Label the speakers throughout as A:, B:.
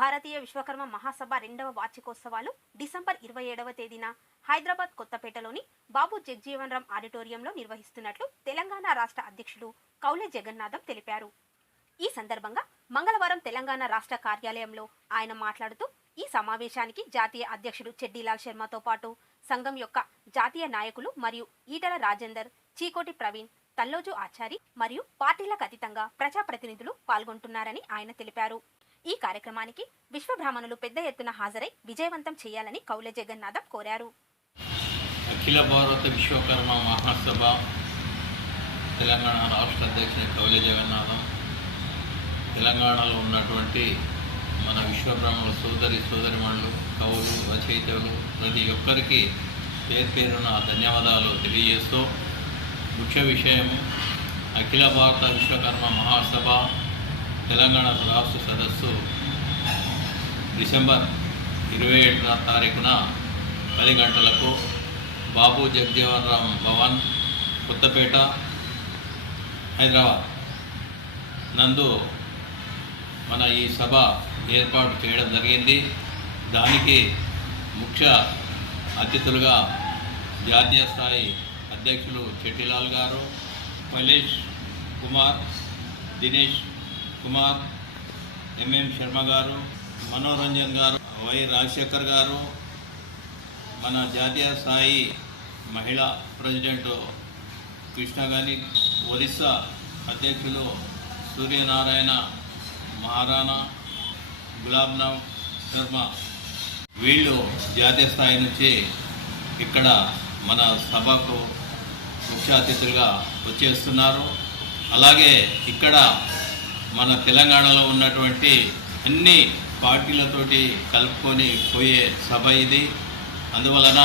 A: భారతీయ విశ్వకర్మ మహాసభ రెండవ వార్షికోత్సవాలు డిసెంబర్ ఇరవై ఏడవ తేదీన హైదరాబాద్ కొత్తపేటలోని బాబు జగ్జీవన్ రామ్ ఆడిటోరియంలో నిర్వహిస్తున్నట్లు తెలంగాణ రాష్ట్ర అధ్యక్షుడు కౌలె జగన్నాథం తెలిపారు. ఈ సందర్భంగా మంగళవారం తెలంగాణ రాష్ట్ర కార్యాలయంలో ఆయన మాట్లాడుతూ ఈ సమావేశానికి జాతీయ అధ్యక్షుడు చెడ్డీలాల్ శర్మతో పాటు సంఘం యొక్క జాతీయ నాయకులు మరియు ఈటల రాజేందర్ చీకోటి ప్రవీణ్ తల్లోజు ఆచారి మరియు పార్టీలకు అతీతంగా ప్రజాప్రతినిధులు పాల్గొంటున్నారని ఆయన తెలిపారు. ఈ కార్యక్రమానికి విశ్వబ్రాహ్మణులు పెద్ద ఎత్తున హాజరై విజయవంతం చేయాలని కౌల జగన్నాథం కోరారు.
B: అఖిల భారత విశ్వకర్మ మహాసభ తెలంగాణ రాష్ట్ర అధ్యక్షుని కౌల జగన్నాథం తెలంగాణలో ఉన్నటువంటి మన విశ్వబ్రహ్మణ సోదరి సోదరిమణులు కవులు రచయితలు ప్రతి ఒక్కరికి పేరు పేరున ధన్యవాదాలు తెలియజేస్తూ ముఖ్య విషయం అఖిల భారత విశ్వకర్మ మహాసభ తెలంగాణ రాష్ట్ర సదస్సు డిసెంబర్ ఇరవై ఏడున తారీఖున పది గంటలకు బాబు జగజీవన్ రామ్ భవన్ కొత్తపేట హైదరాబాద్. నందు మన ఈ సభ ఏర్పాటు చేయడం జరిగింది. దానికి ముఖ్య అతిథులుగా జాతీయ స్థాయి అధ్యక్షులు చెట్టిలాల్ గారు పలేష్ కుమార్ దినేష్ కుమార్ ఎంఎం శర్మ గారు మనోరంజన్ గారు వై రాజశేఖర్ గారు మన జాతీయ స్థాయి మహిళా ప్రెసిడెంట్ కృష్ణ గాని ఒరిస్సా అధ్యక్షులు సూర్యనారాయణ మహారాణా గులాబ్నామ్ శర్మ. వీళ్ళు జాతీయ స్థాయి నుంచి ఇక్కడ మన సభకు ముఖ్య అతిథులుగా వచ్చేస్తున్నారు. అలాగే ఇక్కడ మన తెలంగాణలో ఉన్నటువంటి అన్ని పార్టీలతోటి కలుపుకొని పోయే సభ ఇది. అందువలన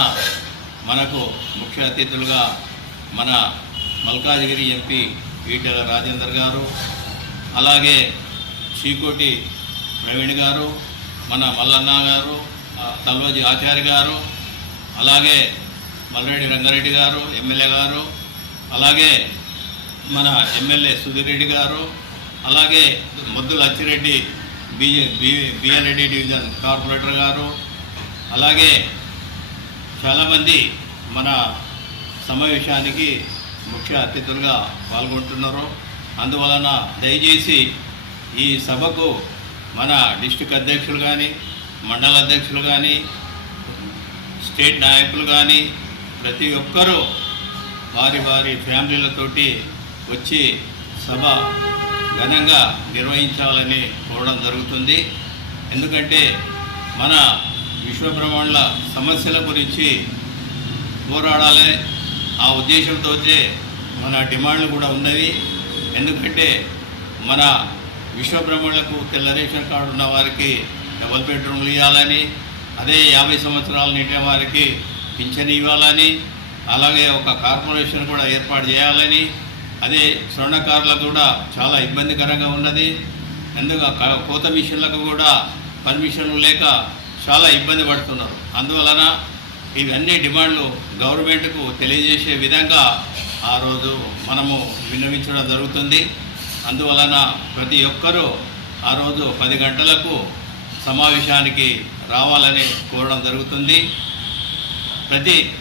B: మనకు ముఖ్య అతిథులుగా మన మల్కాజిగిరి ఎంపీ ఈటెల రాజేందర్ గారు అలాగే చీకోటి ప్రవీణ్ గారు మన మల్లన్న గారు తల్వజి ఆచార్య గారు అలాగే మల్రెడ్డి రంగారెడ్డి గారు ఎమ్మెల్యే గారు అలాగే మన ఎమ్మెల్యే సుధీర్ రెడ్డి గారు అలాగే Moddula Achireddy B A B N Reddy division corporator garu అలాగే చాలామంది మన సమావేశానికి ముఖ్య అతిథులుగా పాల్గొంటున్నారు. అందువలన దయచేసి ఈ సభకు మన డిస్టిక్ అధ్యక్షులు కానీ మండల అధ్యక్షులు కానీ స్టేట్ నాయకులు కానీ ప్రతి ఒక్కరూ వారి వారి ఫ్యామిలీలతోటి వచ్చి సభ ఘనంగా నిర్వహించాలని కోరడం జరుగుతుంది. ఎందుకంటే మన విశ్వబ్రహ్మాండ సమస్యల గురించి పోరాడాలి ఆ ఉద్దేశంతో మన డిమాండ్లు కూడా ఉన్నవి. ఎందుకంటే మన విశ్వబ్రహ్మణులకు తెల్ల రేషన్ కార్డు ఉన్న వారికి డబుల్ బెడ్రూమ్లు ఇవ్వాలని అదే యాభై సంవత్సరాలు నిండిన వారికి పింఛన్ ఇవ్వాలని అలాగే ఒక కార్పొరేషన్ కూడా ఏర్పాటు చేయాలని అదే స్వర్ణకారులకు కూడా చాలా ఇబ్బందికరంగా ఉన్నది. ఎందుకు కోత మిషన్లకు కూడా పర్మిషన్లు లేక చాలా ఇబ్బంది పడుతున్నారు. అందువలన ఇవన్నీ డిమాండ్లు గవర్నమెంట్కు తెలియజేసే విధంగా ఆ రోజు మనము విన్నవించడం జరుగుతుంది. అందువలన ప్రతి ఒక్కరూ ఆ రోజు పది గంటలకు సమావేశానికి రావాలని కోరడం జరుగుతుంది. ప్రతి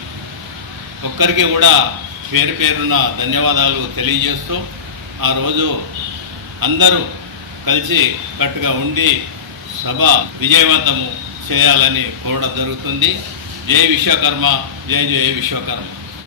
B: ఒక్కరికి కూడా పేరు పేరున ధన్యవాదాలు తెలియజేస్తూ ఆ రోజు అందరూ కలిసి కట్టుగా ఉండి సభ విజయవంతము చేయాలని కోరడం జరుగుతుంది. జై విశ్వకర్మ జై జయ విశ్వకర్మ.